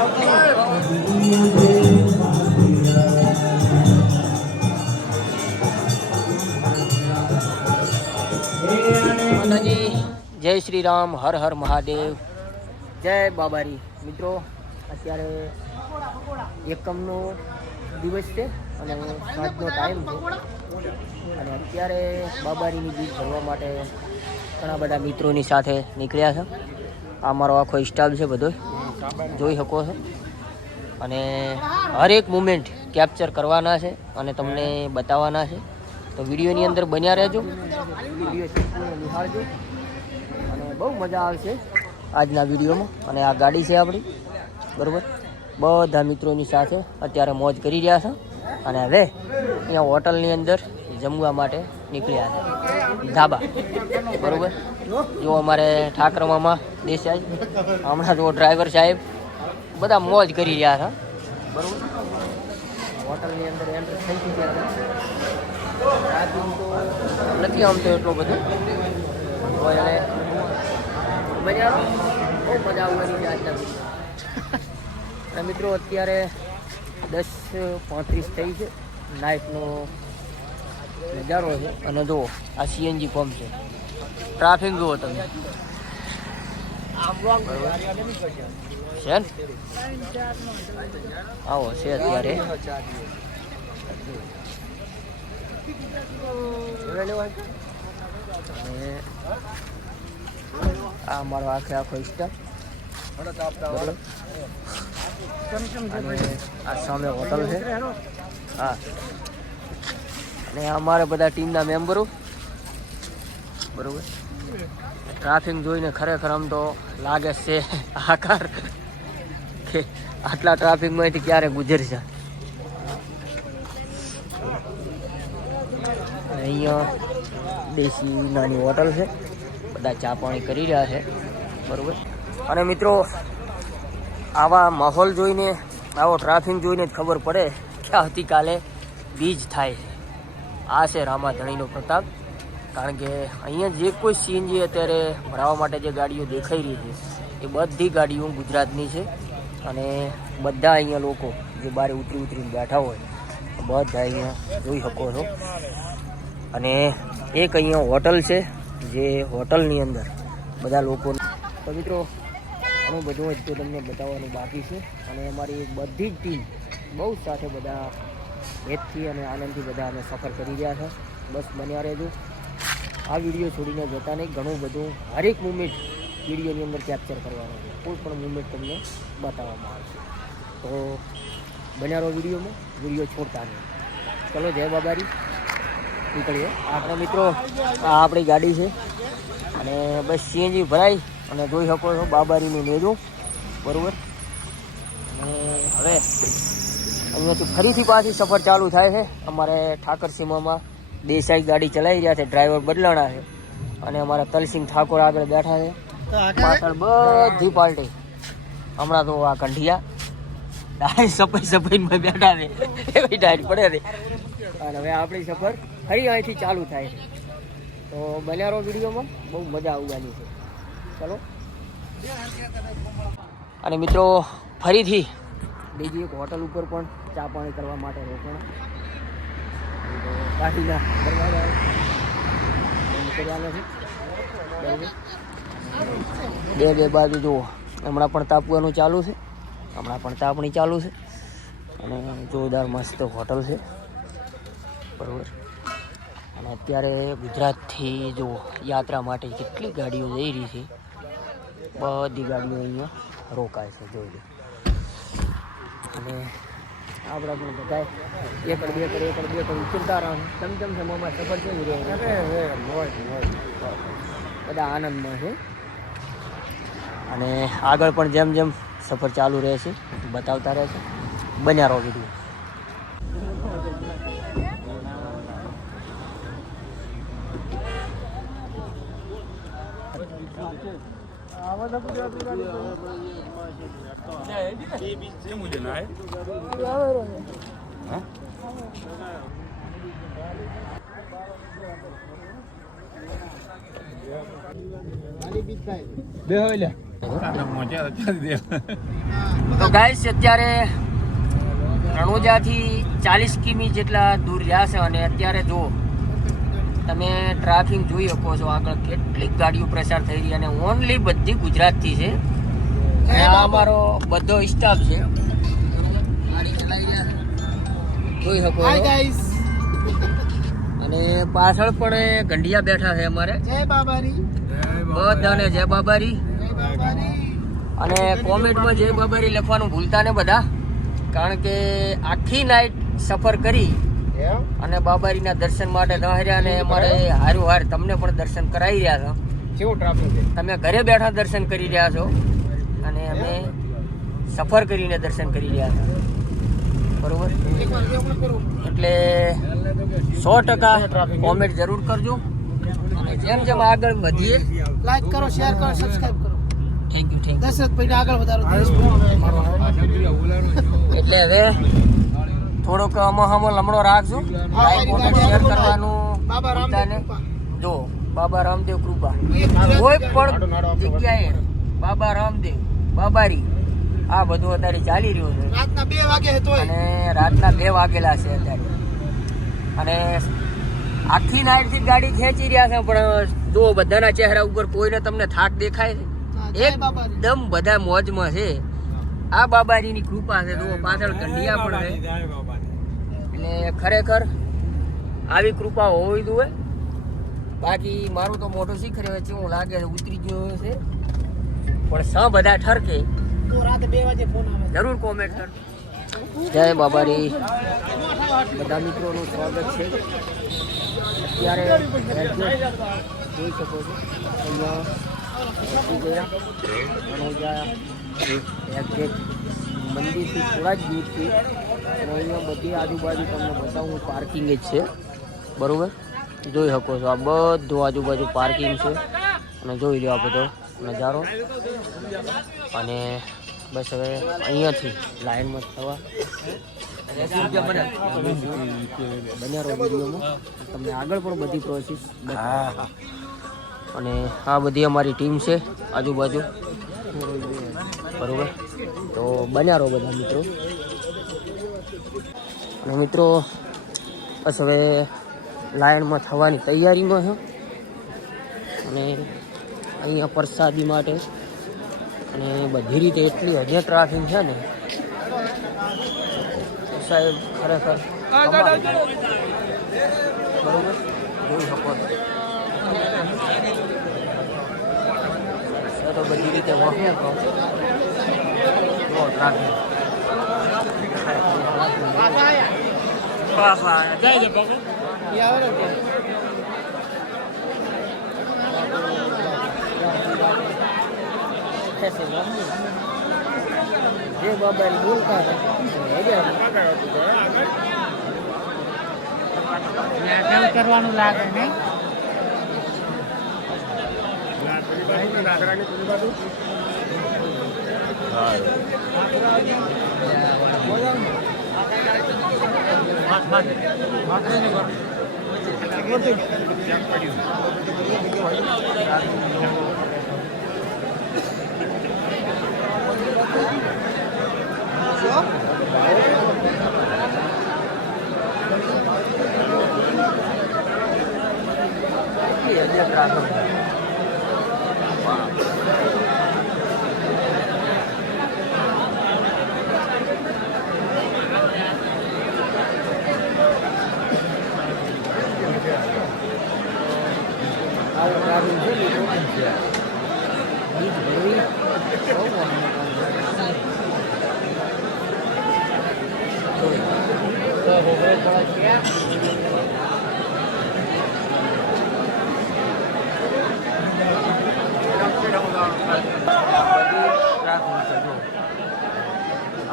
જય શ્રી રામ, હર હર મહાદેવ, જય બાબારી. મિત્રો અત્યારે એકમનો દિવસ છે અને સાંજનો ટાઈમ છે અને અત્યારે બાબારીની બીજ ભરવા માટે ઘણા બધા મિત્રોની સાથે નીકળ્યા છે. આ મારો આખો સ્ટાફ છે, બધો જોઈ શકો છો અને હરેક મુમેન્ટ કેપ્ચર કરવાના છે અને તમને બતાવવાના છે. તો વિડીયોની અંદર બન્યા રહેજો, વિડીયો સંપૂર્ણ નિહાળજો અને બહુ મજા આવશે આજના વિડીયોમાં. અને આ ગાડી છે આપણી, બરાબર. બધા મિત્રોની સાથે અત્યારે મોજ કરી રહ્યા છે અને હવે અહીંયા હોટલની અંદર જમવા માટે નીકળ્યા છે, ધાબા, બરાબર. જો અમારે ઠાકર મામા દેસાઈ, હમણાં જો ડ્રાઈવર સાહેબ બધા મોજ કરી રહ્યા છે, બરાબર. હોટલની અંદર એન્ટર થઈ ગયા છે. નથી આમ તો એટલો બધો હવે મજા બહુ મજા આવવાની છે આજના અને મિત્રો અત્યારે 10:35 થઈ છે, નાઇટનો નજારો છે. અને જુઓ આ સીએનજી પંપ છે, ટ્રાફિક જુઓ તમે છે ને, આવો છે અત્યારે. આ મારો આખો સ્ટાફ, આ સામે હોટલ છે. હા, અને અમારે બધા ટીમના મેમ્બરો, બરોબર. ટ્રાફિક જોઈને ખરેખર આમ તો લાગે છે આકાર કે આટલા ટ્રાફિકમાંથી ક્યારે ગુજરશે. અહીંયા દેશી નાની હોટલ છે, બધા ચા પાણી કરી રહ્યા છે, બરાબર. અને મિત્રો આવા માહોલ જોઈને, આવો ટ્રાફિક જોઈને જ ખબર પડે કે આવતીકાલે બીજ થાય છે. આ છે રામાધણીનો પ્રતાપ. કારણ કે અહીંયા જે કોઈ સીએનજી અત્યારે ભરાવા માટે જે ગાડીઓ દેખાઈ રહી છે એ બધી ગાડીઓ ગુજરાતની છે અને બધા અહીંયા લોકો જે બહાર ઉતરીને બેઠા હોય બધા અહીંયા જોઈ શકો છો. અને એક અહીંયા હોટલ છે, જે હોટલની અંદર બધા લોકો. તો મિત્રો ઘણું બધું જ તમને બતાવવાનું બાકી છે અને અમારી બધી જ ટીમ બહુ સાથે બધા હેતથી અને આનંદથી બધા અમે સફર કરી રહ્યા છે. બસ બન્યા રહેજો, આ વિડીયો છોડીને જતા નહીં. ઘણું બધું હરેક મુમેન્ટ વિડીયોની અંદર કેપ્ચર કરવાનું છે, કોઈ પણ મુમેન્ટ તમને બતાવવામાં આવશે. તો બન્યા રહો વિડીયોમાં, વિડીયો છોડતા નહીં. ચલો, જય બાબારી, નીકળીએ. આપણા મિત્રો આ આપણી ગાડી છે અને બસ સીએનજી ભરાઈ અને જોઈ શકો છો બાબારીની મેજો, બરાબર. અને હવે અહીંયાથી ફરીથી પાછી સફર ચાલુ થાય છે. અમારે ઠાકર સીમામાં દેસાઈ ગાડી ચલાવી રહ્યા છે, ડ્રાઈવર બદલાણા છે અને અમારા તલસિંહ ઠાકોર આગળ બેઠા છે, પાછળ બધી પાર્ટી. હમણાં તો આ કંઢિયા ડાયરી સફાઈમાં બેઠા છે, એવી ટાઈટ પડે છે. અને હવે આપણી સફર ફરી અહીંથી ચાલુ થાય છે. તો બન્યા રહો વિડીયોમાં, બહુ મજા આવવાની છે. ચલો. અને મિત્રો ફરીથી બીજી એક હોટલ ઉપર પણ ચા પાણી કરવા માટે રોકાણ કાઠીના દરવાજા કર્યા નથી, બે બાજુ જુઓ. હમણાં પણ તાપવાનું ચાલુ છે, હમણાં પણ તાપણી ચાલુ છે અને જોરદાર મસ્ત હોટલ છે, બરાબર. અને અત્યારે ગુજરાતથી જો યાત્રા માટે કેટલી ગાડીઓ જઈ રહી છે, બધી ગાડીઓ અહીંયા રોકાય છે, જોઈ લો. અને આપણા પણ બધા એકડ બે ઉતરતા રહે. કેમ છે મામા, સફર કેવું રહે? બધા આનંદમાં છે અને આગળ પણ જેમ જેમ સફર ચાલુ રહેશે બતાવતા રહેશે. બન્યા રહો વિડીયો. તો ગાઈસ અત્યારે રણોજાથી 40 કિમી જેટલા દૂર રહ્યા છે અને અત્યારે જો તમે ટ્રાફિક જોઈ શકો છો આગળ કેટલીક ગાડીઓ પ્રસાર થઈ રહી અને ઓનલી બધી ગુજરાતથી છે. આ અમારો બધો સ્ટાફ છે, ગાડી ચલાવી રહ્યા જોઈ શકો છો. અને પાછળ પણ ગંઢિયા બેઠા છે અમારે. જય બાબારી બધાને જય બાબારી. અને કોમેન્ટમાં જય બાબારી લખવાનું ભૂલતા ને બધા, કારણ કે આખી નાઈટ સફર કરી અને બાબારીના દર્શન માટે ન હાર્યા અને અમારે હારું હાર તમને પણ દર્શન કરાવી રહ્યા છો. કેવું ટ્રાફિક છે, તમે ઘરે બેઠા દર્શન કરી રહ્યા છો અને અમે સફર કરીને દર્શન કરી રહ્યા છો, બરોબર. એટલે 100% કોમેન્ટ જરૂર કરજો અને જેમ જેમ આગળ વધીએ લાઈક કરો, શેર કરો, સબસ્ક્રાઇબ કરો. Thank you. દશરથ ભાઈ આગળ વધારો. એટલે હવે થોડોક હમો લમડો રાખજો, લાઈક કોમેન્ટ શેર કરવાનું ભૂલતા નહીં. જો બાબા રામદેવ કૃપા, કોઈ પણ જગ્યાએ બાબા રામદેવ બાબારી આ બધું અત્યારે ચાલી રહ્યું છે. રાતના 2 વાગે હતો અને રાતના 2 વાગેલા છે અત્યારે અને આખી નાઈટ થી ગાડી ખેંચી રહ્યા છે. પણ જો બધાના ચહેરા ઉપર કોઈને તમને થાક દેખાય છે? એકદમ બધા મોજમાં છે. આ બાબાજીની કૃપા છે. જો પાછળ કંડિયા પણ છે. એટલે ખરેખર આવી કૃપા હોવી જોઈએ. બાકી મારું તો મોટો શીખરે છે, હું લાગે છે ઉતરી ગયો છે, પણ બધા ઠરકે તો રાતે 2 વાગે ફોન આવે. જરૂર કોમેન્ટ કર. જય બાબારી. બધા મિત્રોનું સ્વાગત છે. અત્યારે જોઈ શકો છો અહીંયા મંદિરથી થોડા જ દૂરથી અને અહીંયા બધી આજુબાજુ તમને બતાવું પાર્કિંગ જ છે, બરોબર. જોઈ શકો છો આ બધું આજુબાજુ પાર્કિંગ છે અને જોઈ લો આ બધો નજારો. અને બસ હવે અહીંયાથી લાઈનમાં થવા બન્યા રહો વિડીયોમાં, તમને આગળ પણ બધી પ્રોસેસ. અને આ બધી અમારી ટીમ છે આજુબાજુ, બરોબર. તો બન્યા રહો બધા મિત્રો. અને મિત્રો બસ હવે લાઈનમાં થવાની તૈયારીમાં છે અને અહીંયા પ્રસાદી માટે અને બધી રીતે એટલી હજી ટ્રાફિક છે ને સાહેબ, ખરેખર બરોબર. જોઈ શકો છો તો બધી રીતે વાહન ટ્રાફિક જે બાબારી બોલતા કરવાનું લાગે નહીં.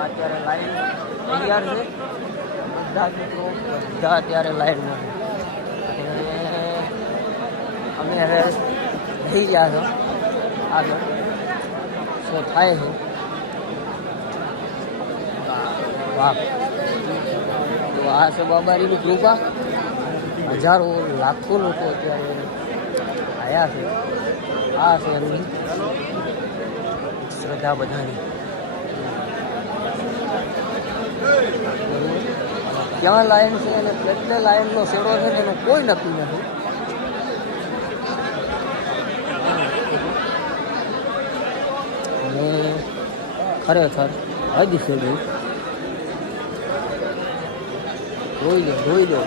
અત્યારે લાઈન તૈયાર છે, બધા મિત્રો બધા અત્યારે લાઈનમાં અમે હવે થઈ ગયા છો આગળ શું થાય છે. વાહ, તો આ છે બાબારીની કૃપા. હજારો લાખો લોકો અત્યારે આવ્યા છે. આ છે એમની શ્રદ્ધા બધાની. ક્યાં લાઈન છે અને કેટલે લાઈનનો શેડો છે એનું કોઈ નક્કી નથી. અને ખરેખર હદ છે ભાઈ. જોઈ લો.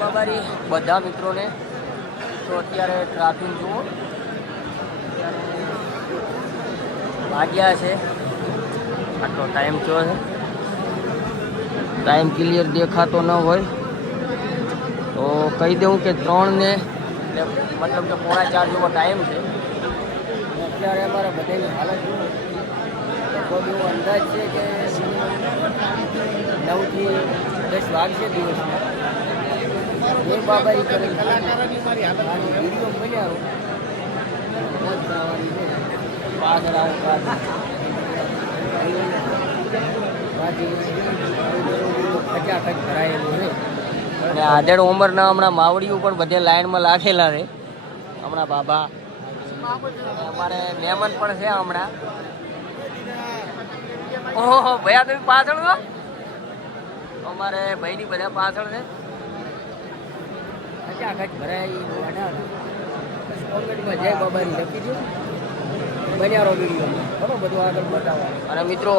બાબારી બધા મિત્રોને તો અત્યારે ટ્રાફિક જુઓ. વાગ્યા છે આટલો ટાઈમ થયો છે. ટાઈમ ક્લિયર દેખાતો ન હોય તો કહી દઉં કે 3 ને મતલબ કે 3:45 જેવો ટાઈમ છે. અત્યારે અમારે બધાની હાલત લગભગ એવો અંદાજ છે કે 9 થી 10 વાગશે દિવસમાં. એ બાબાઈ કરે વિડીયો બન્યા મોજ કરવાની છે. પાછળ આવું ખચાખચ ભરાયેલું છે. અને આધેડ ઉંમરના હમણાં માવડીઓ પણ બધે લાઈનમાં લાગેલા છે. હમણાં બાબા અમારે મહેમાન પણ છે હમણાં. ઓહો ભૈયા તમે પાછળ છો. અમારે ભાઈની બધા પાછળ છે. ખચાખચ ભરાય કોમેન્ટમાં જય બાબાની લખી દો. બન્યારો વિડીયો બરો બધું આગળ બતાવવા. અને મિત્રો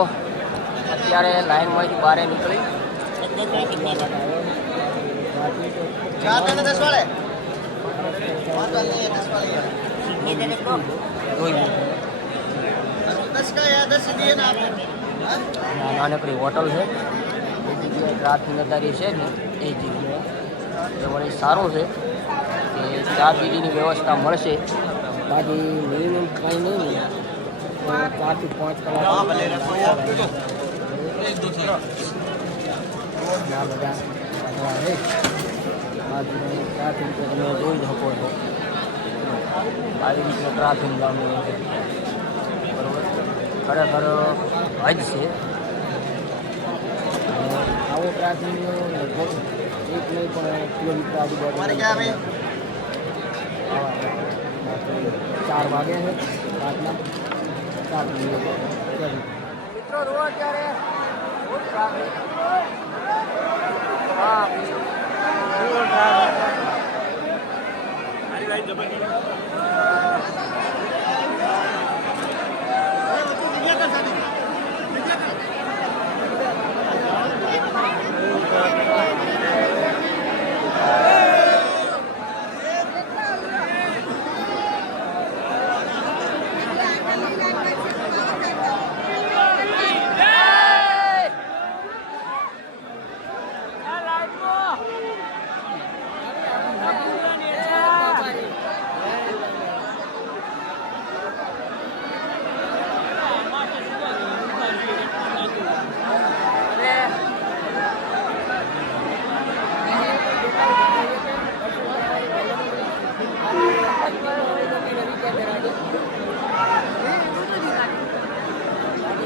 અત્યારે લાઈનમાંથી બહાર નીકળી નાનકડી હોટલ છે. એ જગ્યાએ ટ્રાફિક નતારી છે ને એ જગ્યાએ એ વળી સારું છે કે ચા પીણીની વ્યવસ્થા મળશે. બાકી મિનિમમ કંઈ નહીં ને તો 4 થી 5 કલાક બધા ટ્રાફિક તમે જોઈ શકો છો. આવી રીતે ટ્રાફિક ગામની બરાબર ખરેખર હજ છે. આવો ટ્રાફિકનો લગભગ 1 નહીં પણ કિલોમીટર આજુબાજુ 4 વાગે છે રાતના 4 મિત્રો જુઓ અત્યારે ફૂલ ટ્રાફિક.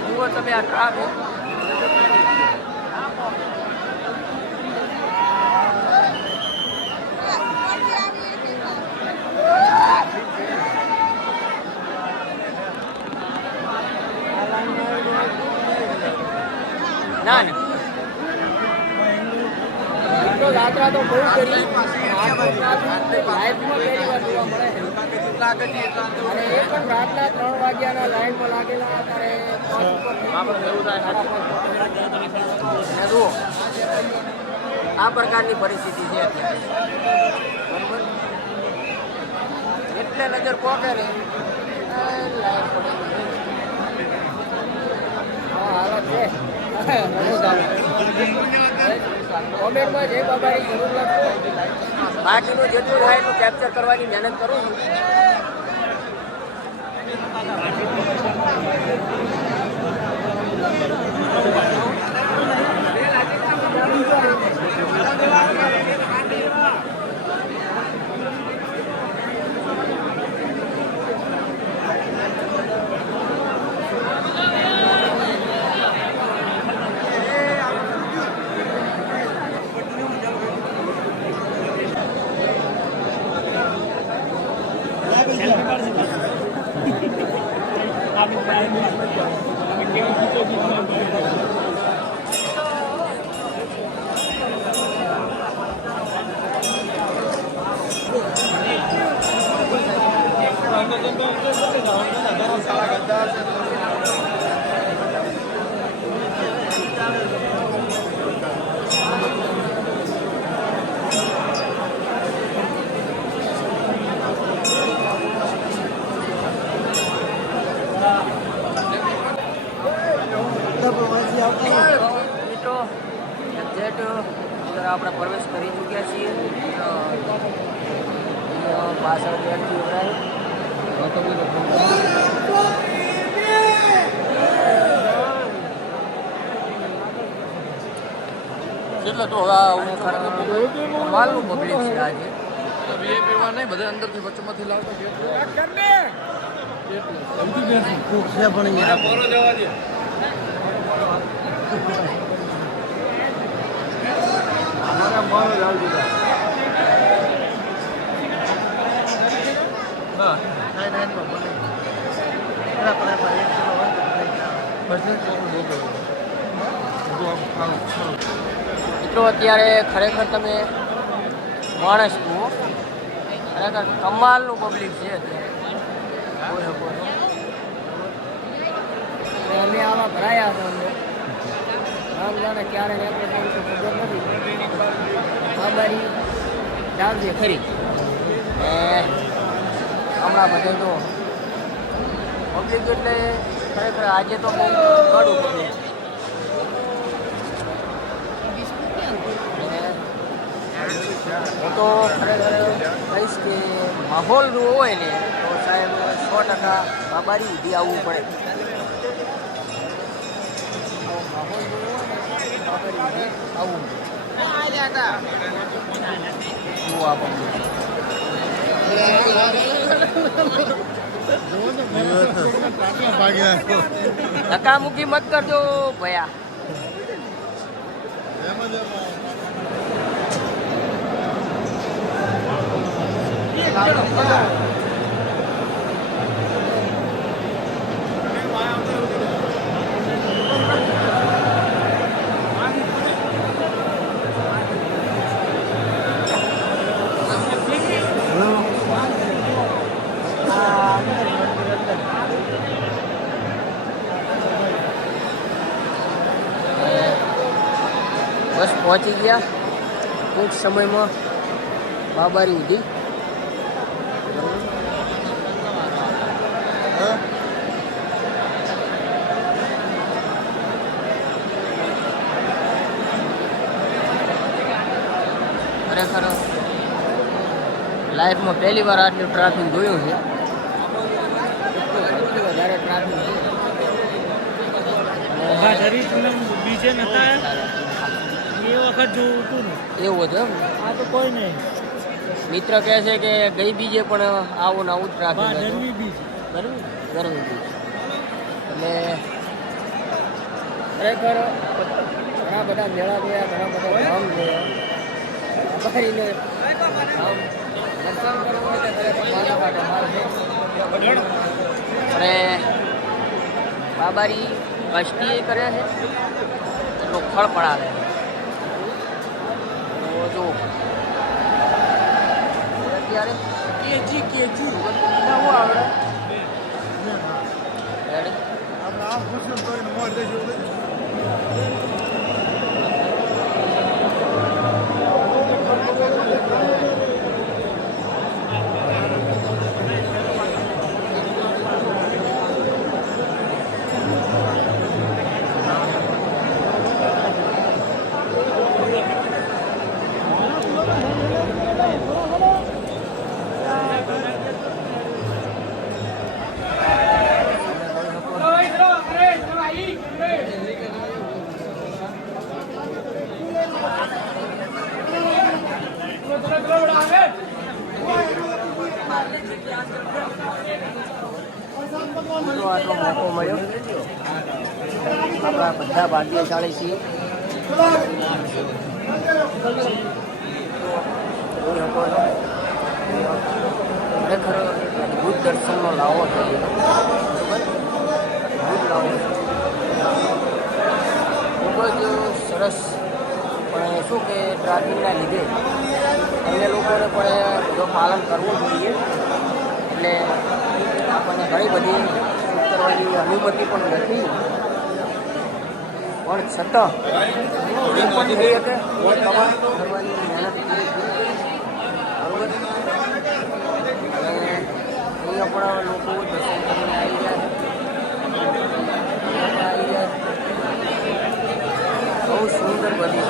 જુઓ તમે આ ટ્રાફિક. ના ના યાત્રા તો બહુ કરી લાઈફમાં પહેલી વાર જોવા મળે. અને એ પણ રાતના 3 વાગ્યાના લાઈનમાં લાગેલા ત્યારે જુઓ આ પ્રકારની પરિસ્થિતિ છે અત્યારે. બરોબર એટલે નજર પોકે ને હાલત છે. કોમેન્ટમાં જય બાબારી જરૂર લખજો. બાકીનું જેટલું થાય એટલું કેપ્ચર કરવાની મહેનત કરું છું. મિત્રો એક્ઝેક્ટ અંદર આપણે પ્રવેશ કરી ચૂક્યા છીએ. પાછળ બેઠી ઉભરાય કેટલો તો માલનું પબ્લિક છે આજે. નહીં બધા અંદરથી વચ્ચેમાંથી લાવતા મિત્રો અત્યારે ખરેખર તમે માણસ જુઓ, ખરેખર કમાલનું પબ્લિક છે અત્યારે. અમે આવા ભરાયા હતા અમને રામ જાણે ક્યારે નીકળે ખબર નથી. બાબારી જાણજે ખરી હમણાં બધે તો પબ્લિક એટલે ખરેખર આજે તો બહુ ઘણું પબ્લિક. હું તો ખરેખર કહીશ કે માહોલ જો હોય ને તો સાહેબ 100% બાબારી સુધી આવવું પડે. માહોલ જો હોય ને બાબારી સુધી આવવું પડે. જુઓ આ પબ્લિક ધક્કામુક્કી મત કરજો ભયા. બસ પહોંચી ગયા ટૂંક સમયમાં બાબારી સુધી. ખરેખર લાઈફમાં પહેલી વાર આટલું ટ્રાફિક જોયું છે. એટલું વધારે ટ્રાફિક બીજે નતા એ વખત જોવું હતું ને એવું હતું એમ. આ તો કોઈ નહીં. મિત્ર કહે છે કે ગઈ બીજે પણ આવું ને આવું ટ્રાફિક હતું. ગરમી બીજ ગરમી બીજ એટલે ખરેખર ઘણા બધા મેળા જોયા, ઘણા બધા ધામ જોયા. બાબારીને ધામ દર્શન કરવું હોય તો ખરેખર મારા માટે માલ છે. અને બાબારી કષ્ટીએ કરે છે એટલું ફળ પણ આવે. તો જો અત્યારે કેજી નવું આવડે તો આટલો મોકો મળ્યો. આપણા બધા ભાગ્યશાળી છીએ. ખરેખર અદ્ભુત દર્શનનો લાવો છે. અદ્ભુત લાવો છે. ખૂબ જ સરસ. પણ શું કે ટ્રાફિકના લીધે અન્ય લોકોને પણ બધું પાલન કરવું જોઈએ. એટલે આપણને ઘણી બધી કરવાની અનુમતિ પણ નથી, પણ છતાં એ પણ થઈ શકે કરવાની મહેનત કરી. બરાબર. અને અહીંયા પણ લોકો દર્શન કરીને આવી ગયા છે. બહુ સુંદર બધી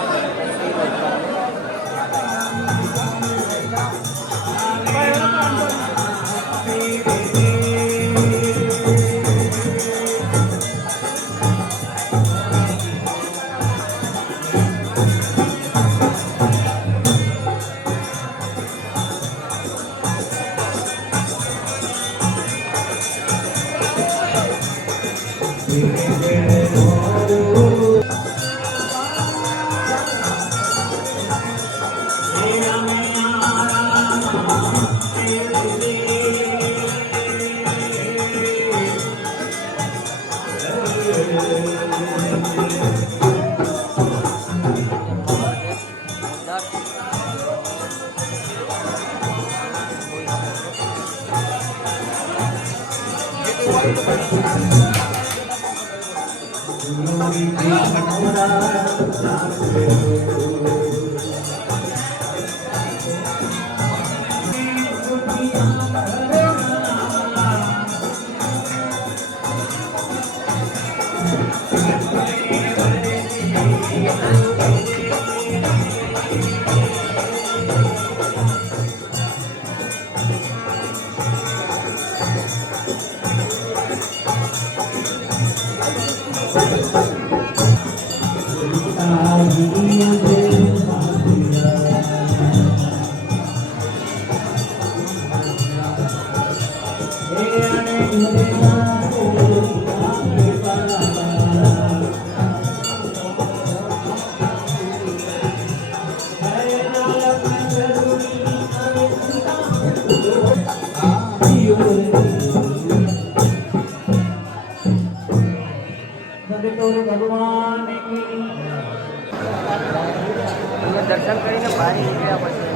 દર્શન કરીને બહાર નીકળ્યા પછી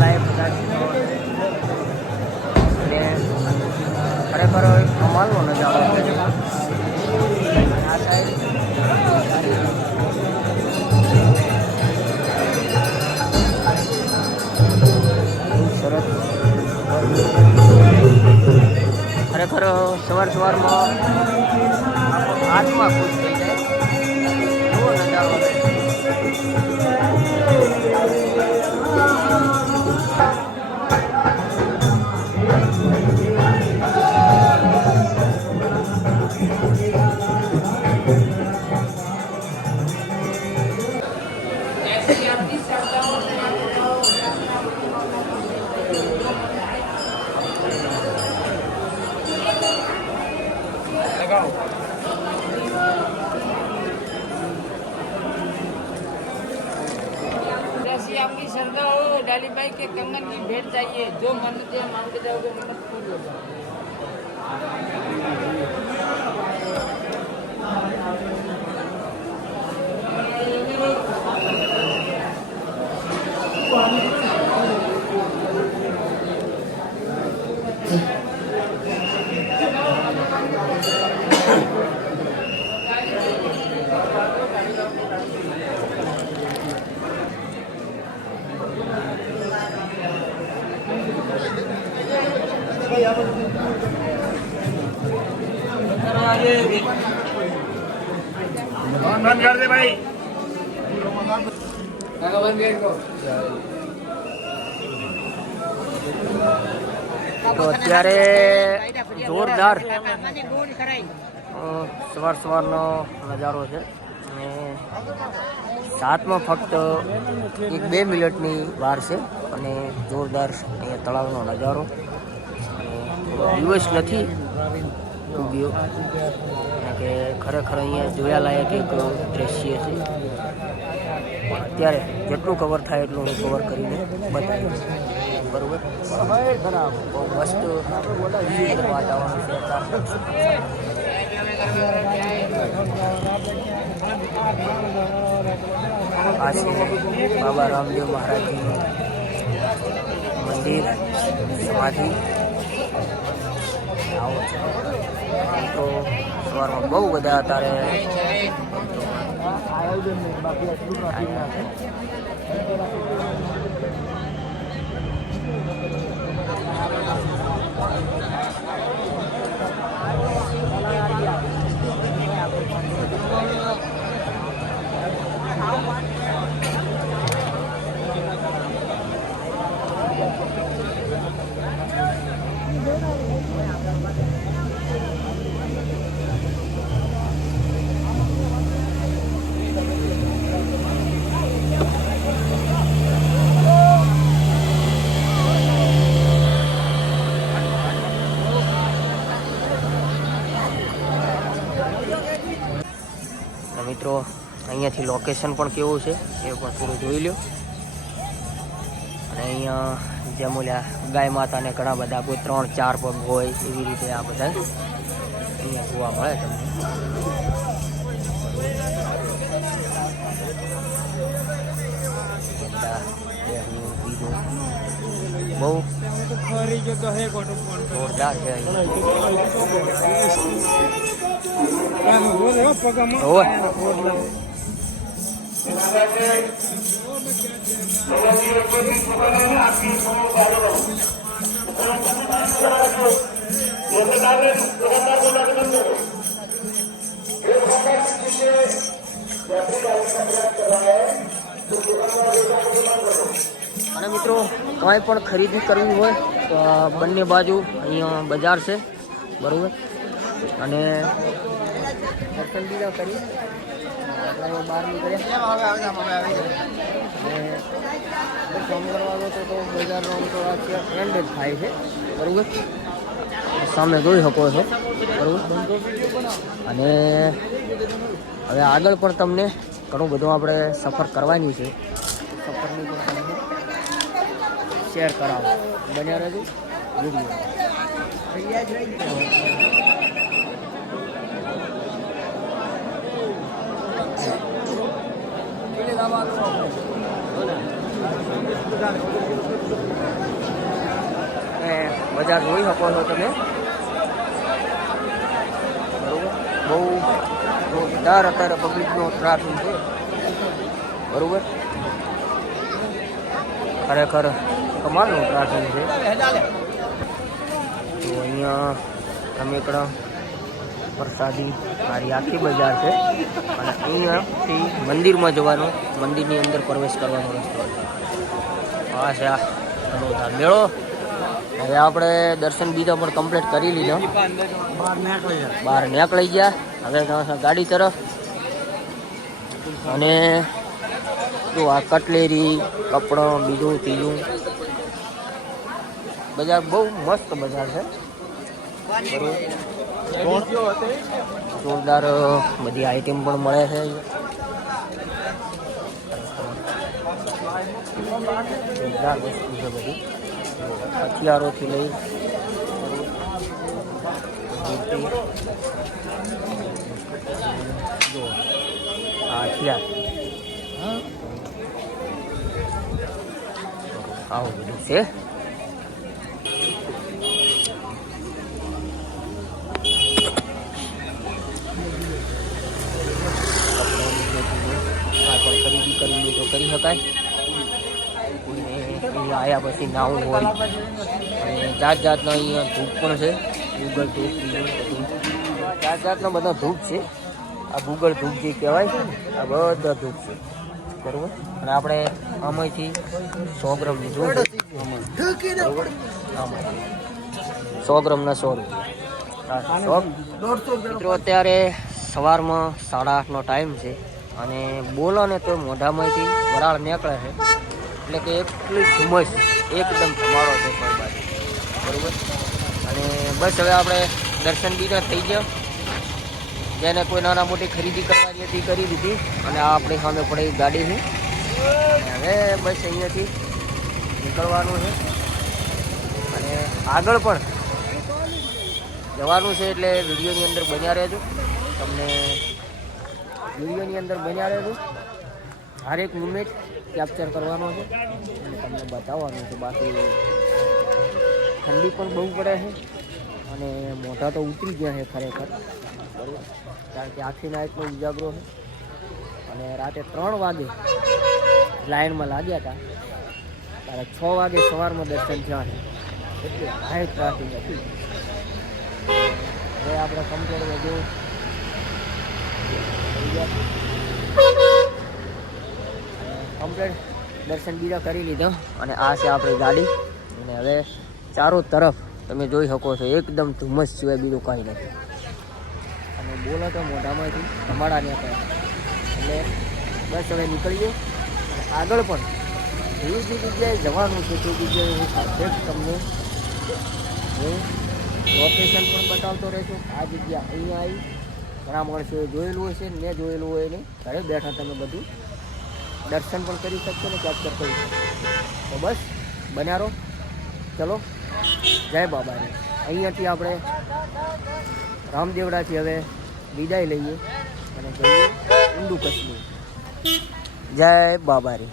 લાઈફ અને ખરેખર કમાલનો નજારો છે. આ સાઈડ સરસ. ખરેખર સવારમાં આત્મા ખુશ થઈ જાય એવો નજારો છે. आपकी श्रद्धा हो डाली भाई के कंगन की भेंट चाहिए, जो मन्नत मांगते जाओगे मन्नत पूरी होगा. બંધ કરી દે ભાઈ. તો અત્યારે જોરદાર સવારનો નજારો છે અને 7માં ફક્ત 1-2 મિનિટની વાર છે અને જોરદાર અહીંયા તળાવનો નજારો. દિવસ નથી ઉગ્યો કે ખરેખર અહીંયા જોયાલાયક એક દ્રશ્ય છે. અત્યારે જેટલું કવર થાય એટલું હું કવર કરીને બતાવીશ. બરોબર, બહુ મસ્ત વાતાવરણ છે. આ છે બાબા રામદેવ મહારાજનું મંદિર, સમાધિ. આવો છે તો સવારમાં બહુ બધા અત્યારે આયોજન બાકી એટલું નથી. મિત્રો અહીંયાથી લોકેશન પણ કેવું છે એ પણ થોડું જોઈ લો. અને અહીંયા જેમ ઓલા ગાય માતાને ઘણા બધા કોઈ 3-4 પગ હોય એવી રીતે આ બધા અહીંયા જોવા મળે તમને. બહુ જોરદાર છે. અને મિત્રો કાંઈ પણ ખરીદી કરવી હોય તો બંને બાજુ અહીંયા બજાર છે. બરાબર, અને દર્શન બીજા કરી આપણે બહાર નીકળ્યા કામ કરવાનો તો બજારનો આમ તો એન્ડ જ થાય છે. બરાબર, સામે જોઈ શકો છો. બરાબર, અને હવે આગળ પણ તમને ઘણું બધું આપણે સફર કરવાની છે. સફરની પણ તમને શેર કરાવો, બન્યા રહેજો વિડીયો. બજાર જોઈ શકો છો તમે. બરોબર, બહુ જોરદાર અત્યારે પબ્લિકનો ટ્રાફિક છે. બરોબર, ખરેખર કમાલનું ટ્રાફિક છે. તો અહીંયા રમેકડા પ્રસાદી મારી આખી બજાર છે. અને અહીંયાથી મંદિરમાં જવાનો, મંદિરની અંદર પ્રવેશ કરવાનો રસ્તો છે. આ છે આ ધનોધર મેળો. હવે આપણે દર્શન બીજા પણ કમ્પ્લીટ કરી લીધા, બહાર નીકળી ગયા. હવે ગાડી તરફ. અને જો આ કટલેરી, કપડાં, બીજું ત્રીજું બજાર બહુ મસ્ત બજાર છે. જોરદાર બધી આઈટમ પણ મળે છે. જોરદાર વસ્તુ છે બધી, હથિયારોથી લઈ હથિયાર આવું બધું છે. ખરીદી કરવી તો કરી શકાય. આવ્યા પછી નાવું હોય. અને જાત જાતનો અહીંયા ધૂપ પણ છે. ગૂગલ ધૂપ, જાત જાતનો બધો ધૂપ છે. આ ગૂગલ ધૂપ જે કહેવાય છે ને, આ બધા ધૂપ છે. બરાબર, અને આપણે આમાંથી 100 ગ્રામ લીધું. બરાબર, 100 ગ્રામના 100 રૂપિયા. મિત્રો અત્યારે સવારમાં 8:30નો ટાઈમ છે. અને બોલો ને તો મોઢામાંથી વરાળ નીકળે છે, એટલે કે એટલી ધુમ્મસ એકદમ ધમાડો છે કોઈ બાજુ, બરાબર. અને બસ હવે આપણે દર્શન બીના થઈ ગયા. જેને કોઈ નાના મોટી ખરીદી કરવાની હતી કરી દીધી. અને આ આપણી સામે પડેલી ગાડી છે. અને હવે બસ અહીંયાથી નીકળવાનું છે અને આગળ પણ જવાનું છે, એટલે વિડીયોની અંદર બન્યા રહેજો. તમને વિડીયોની અંદર બન્યા રહેજો. હરેક મુમેન્ટ કેપ્ચર કરવાનો છે અને તમને બતાવવાનું છે. બાકી ઠંડી પણ બહુ પડે છે અને મોઢા તો ઉતરી ગયા છે ખરેખર, બરાબર. કારણ કે આખી નાઇટનો ઉજાગરો છે અને રાતે 3 વાગે લાઇનમાં લાગ્યા હતા, ત્યારે 6 વાગે સવારમાં દર્શન થયા છે. એટલે હાઈ ટ્રાફિક હતી. હવે આપણે કમ્પ્લેટ વધુ કમ્પ્લેટ દર્શન બીજા કરી લીધા. અને આ છે આપણી ગાડી. અને હવે ચારો તરફ તમે જોઈ શકો છો એકદમ ધુમ્મસ સિવાય બીજું કાંઈ નથી. અને બોલો તો મોઢામાંથી ધમાડા નીકળે. એટલે બસ હવે નીકળીએ. આગળ પણ એવી જે જગ્યાએ જવાનું છે તે જગ્યાએ હું પરફેક્ટ તમને હું લોકેશન પણ બતાવતો રહેશું. આ જગ્યા અહીંયા આવી ઘણા માણસોએ જોયેલું હશે, મેં જોયેલું હોય ને ઘરે બેઠા તમે બધું દર્શન પણ કરી શકશો ને કેપ્ચર કરી શકશો. તો બસ બન્યા રહો. ચલો, જય બાબાને. અહીંયાથી આપણે રામદેવડાથી હવે વિદાય લઈએ અને જઈએ ઊંડું કચ્છનું. જય બાબારી.